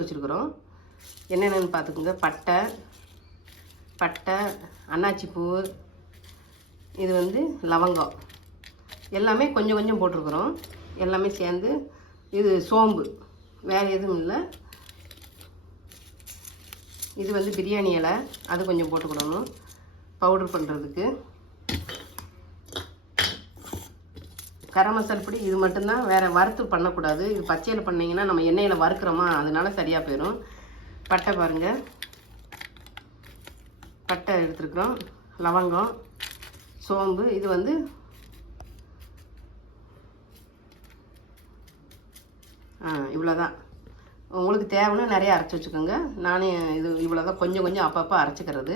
வச்சுருக்குறோம். என்னென்னு பார்த்துக்குங்க. பட்டை, அன்னாச்சி பூ, இது வந்து லவங்கம், எல்லாமே கொஞ்சம் கொஞ்சம் போட்டிருக்குறோம். எல்லாமே சேர்ந்து. இது சோம்பு, வேறு எதுவும் இல்லை. இது வந்து பிரியாணி இலை, அது கொஞ்சம் போட்டுக்கிடணும் பவுடர் பண்ணுறதுக்கு. கரம் மசாலா பொடி இது மட்டும்தான், வேறு வறுத்து பண்ணக்கூடாது. இது பச்சையில் பண்ணிங்கன்னா நம்ம எண்ணெயில் வறுக்கிறோமா, அதனால சரியாக போயிடும். பட்டை பாருங்கள், பட்டை எடுத்துருக்குறோம், லவங்கம், சோம்பு, இது வந்து இவ்வளோதான். உங்களுக்கு தேவைன்னா நிறையா அரைச்சி வச்சுக்கோங்க. நானே இது இவ்வளோதான், கொஞ்சம் கொஞ்சம் அப்பப்போ அரைச்சிக்கிறது.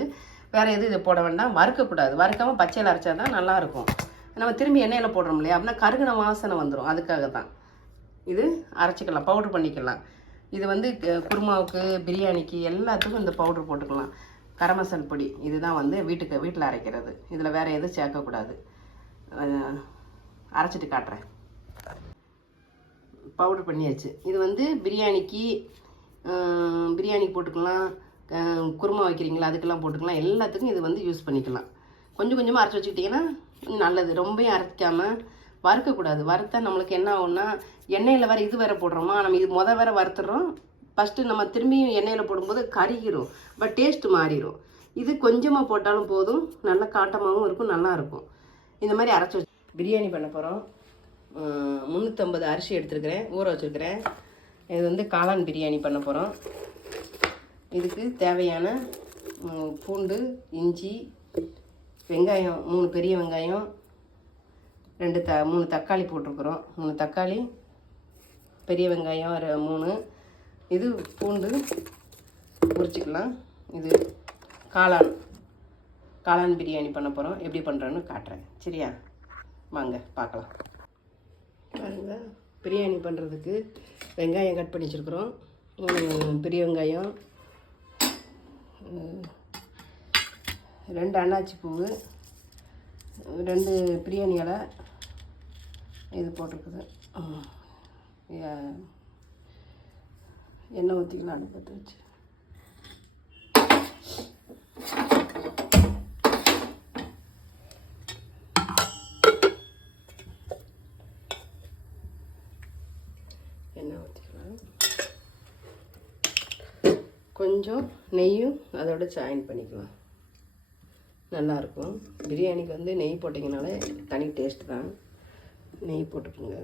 வேறு எதுவும் இதை போட வேண்டாம். வறுக்கக்கூடாது. வறுக்காமல் பச்சையில் அரைச்சா தான் நல்லாயிருக்கும். நம்ம திரும்பி எண்ணெயில் போடுறோம் இல்லையா, அப்படின்னா கருகின வாசனை வந்துடும். அதுக்காக தான் இது அரைச்சிக்கலாம், பவுட்ரு பண்ணிக்கலாம். இது வந்து குருமாவுக்கு, பிரியாணிக்கு எல்லாத்துக்கும் இந்த பவுட்ரு போட்டுக்கலாம். கரம் மசாலா பொடி இதுதான் வந்து வீட்டில் அரைக்கிறது. இதில் வேறு எதுவும் சேர்க்கக்கூடாது. அரைச்சிட்டு காட்டுறேன். பவுட்ரு பண்ணியாச்சு. இது வந்து பிரியாணிக்கு போட்டுக்கலாம், குருமா வைக்கிறீங்களா அதுக்கெல்லாம் போட்டுக்கலாம். எல்லாத்துக்கும் இது வந்து யூஸ் பண்ணிக்கலாம். கொஞ்சம் கொஞ்சமாக அரைச்சி வச்சுக்கிட்டிங்கன்னா நல்லது. ரொம்பவும் அரைக்காமல் வறுக்கக்கூடாது. வறுத்தா நம்மளுக்கு என்ன ஆகும்னா, எண்ணெயில் வேறு இது வேறு போடுறோமா, நம்ம இது வேறு வறுத்துறோம். ஃபஸ்ட்டு நம்ம திரும்பியும் எண்ணெயில் போடும்போது கருகிரும், பட் டேஸ்ட்டு மாறிடும். இது கொஞ்சமாக போட்டாலும் போதும், நல்லா காட்டமாகவும் இருக்கும், நல்லாயிருக்கும். இந்த மாதிரி அரைச்சி வச்சு பிரியாணி பண்ண போகிறோம். 350 அரிசி எடுத்துருக்கிறேன், ஊற வச்சுருக்கிறேன். இது வந்து காளான் பிரியாணி பண்ண போகிறோம். இதுக்கு தேவையான பூண்டு, இஞ்சி, வெங்காயம் 3 பெரிய வெங்காயம், 3 தக்காளி போட்டிருக்குறோம். 3 தக்காளி, பெரிய வெங்காயம் 3. இது பூண்டு உரிச்சிக்கலாம். இது காளான் பிரியாணி பண்ண போகிறோம். எப்படி பண்ணுறோன்னு காட்டுறேன். சரியா, வாங்க பார்க்கலாம். பாருங்கள், பிரியாணி பண்ணுறதுக்கு வெங்காயம் கட் பண்ணி வச்சுருக்குறோம். 3 பெரிய வெங்காயம், 2 அன்னாச்சி பூ, 2 பிரியாணி இலை இது போட்டிருக்குது. எண்ணெய் ஊற்றிக்கலாம் அடுப்பத்தை வச்சு. எண்ணெய் ஊற்றிக்கலாம். கொஞ்சம் நெய்யும் அதோட ஜாயின் பண்ணிக்கலாம். நல்லாயிருக்கும். பிரியாணிக்கு வந்து நெய் போட்டிங்கனாலே தனி டேஸ்ட் தான். நெய் போட்டுக்கோங்க.